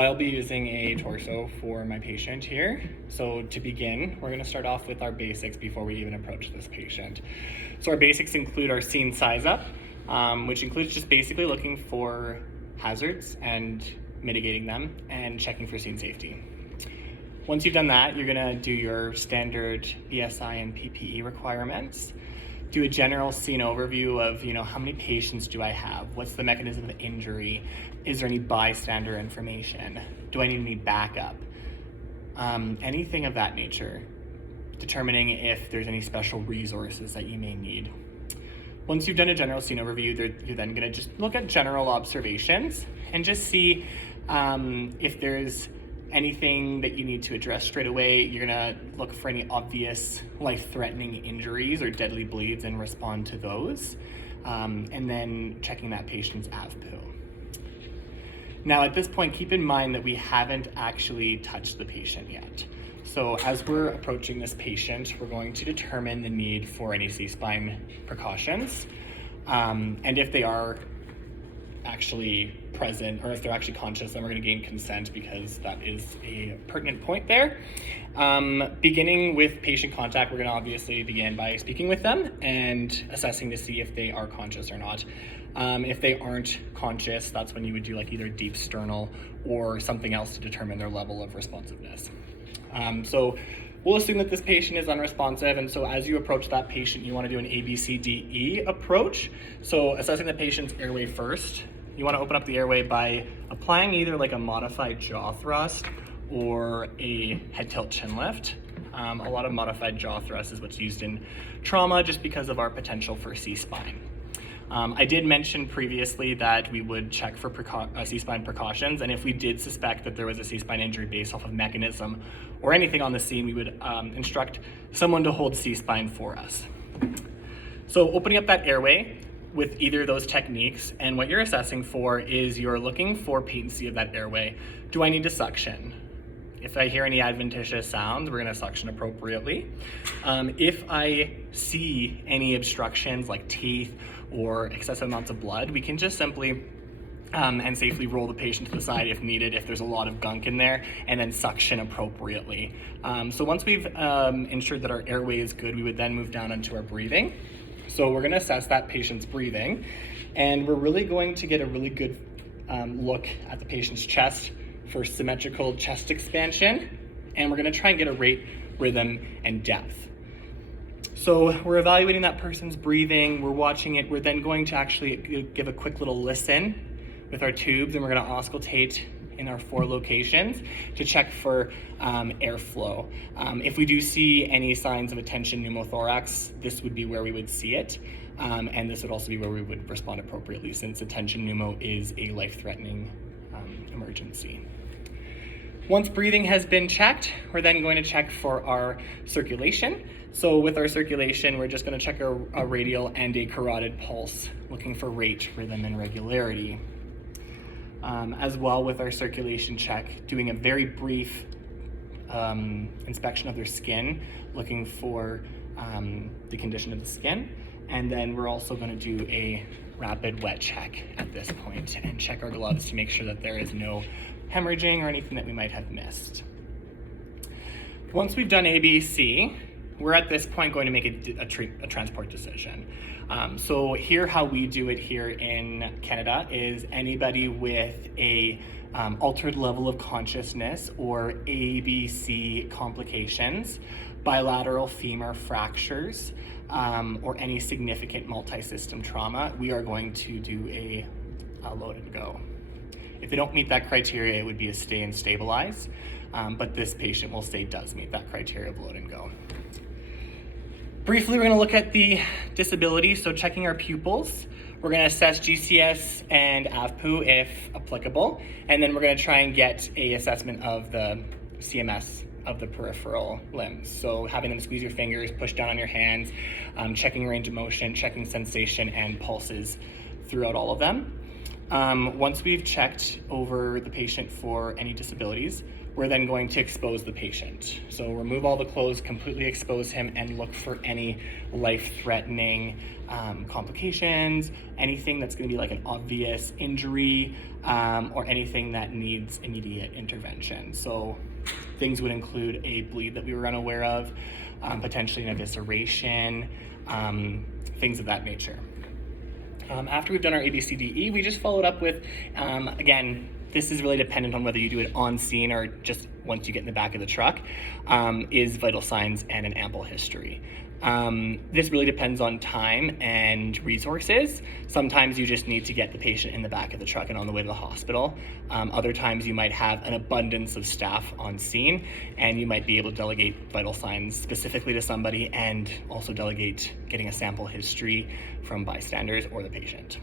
I'll be using a torso for my patient here. So to begin, we're going to start off with our basics before we even approach this patient. So our basics include our scene size up, which includes just basically looking for hazards and mitigating them and checking for scene safety. Once you've done that, you're going to do your standard BSI and PPE requirements. Do a general scene overview of, how many patients do I have? What's the mechanism of injury? Is there any bystander information? Do I need backup? Anything of that nature. Determining if there's any special resources that you may need. Once you've done a general scene overview, you're then going to just look at general observations and just see if there's anything that you need to address straight away. You're gonna look for any obvious life-threatening injuries or deadly bleeds and respond to those. And then checking that patient's AVPU. Now at this point, keep in mind that we haven't actually touched the patient yet. So as we're approaching this patient, we're going to determine the need for any C-spine precautions. And if they are actually present, or if they're actually conscious, then we're going to gain consent, because that is a pertinent point there. Beginning with patient contact, we're going to obviously begin by speaking with them and assessing to see if they are conscious or not. If they aren't conscious, that's when you would do either deep sternal or something else to determine their level of responsiveness. So we'll assume that this patient is unresponsive, and so as you approach that patient, you want to do an ABCDE approach. So assessing the patient's airway first, you want to open up the airway by applying either a modified jaw thrust or a head tilt chin lift. A lot of modified jaw thrust is what's used in trauma just because of our potential for C-spine. I did mention previously that we would check for C-spine precautions, and if we did suspect that there was a C-spine injury based off of mechanism or anything on the scene, we would instruct someone to hold C-spine for us. So opening up that airway with either of those techniques, and what you're assessing for is you're looking for patency of that airway. Do I need to suction? If I hear any adventitious sounds, we're going to suction appropriately. If I see any obstructions like teeth or excessive amounts of blood, we can just simply and safely roll the patient to the side if needed, if there's a lot of gunk in there, and then suction appropriately. So once we've ensured that our airway is good, we would then move down into our breathing. So we're going to assess that patient's breathing, and we're really going to get a really good look at the patient's chest for symmetrical chest expansion, and we're going to try and get a rate, rhythm, and depth. So we're evaluating that person's breathing, we're watching it, we're then going to actually give a quick little listen with our tubes, and we're going to auscultate in our 4 locations to check for airflow. If we do see any signs of a tension pneumothorax, this would be where we would see it, and this would also be where we would respond appropriately, since a tension pneumo is a life-threatening emergency. Once breathing has been checked, we're then going to check for our circulation. So with our circulation, we're just going to check a radial and a carotid pulse, looking for rate, rhythm, and regularity. As well with our circulation check, doing a very brief inspection of their skin, looking for the condition of the skin. And then we're also going to do a rapid wet check at this point and check our gloves to make sure that there is no hemorrhaging or anything that we might have missed. Once we've done ABC, we're at this point going to make a transport decision. So here, how we do it here in Canada is anybody with a altered level of consciousness or ABC complications, bilateral femur fractures, or any significant multi-system trauma, we are going to do a load and go. If they don't meet that criteria, it would be a stay and stabilize, but this patient will say does meet that criteria of load and go. Briefly, we're going to look at the disability, so checking our pupils. We're going to assess GCS and AVPU if applicable, and then we're going to try and get a assessment of the CMS of the peripheral limbs. So having them squeeze your fingers, push down on your hands, checking range of motion, checking sensation and pulses throughout all of them. Once we've checked over the patient for any disabilities, we're then going to expose the patient. So remove all the clothes, completely expose him, and look for any life-threatening complications, anything that's going to be like an obvious injury, or anything that needs immediate intervention. So things would include a bleed that we were unaware of, potentially an evisceration, things of that nature. After we've done our ABCDE, we just followed up with, again, this is really dependent on whether you do it on scene or just once you get in the back of the truck, is vital signs and an ample history. This really depends on time and resources. Sometimes you just need to get the patient in the back of the truck and on the way to the hospital. Other times you might have an abundance of staff on scene and you might be able to delegate vital signs specifically to somebody and also delegate getting a sample history from bystanders or the patient.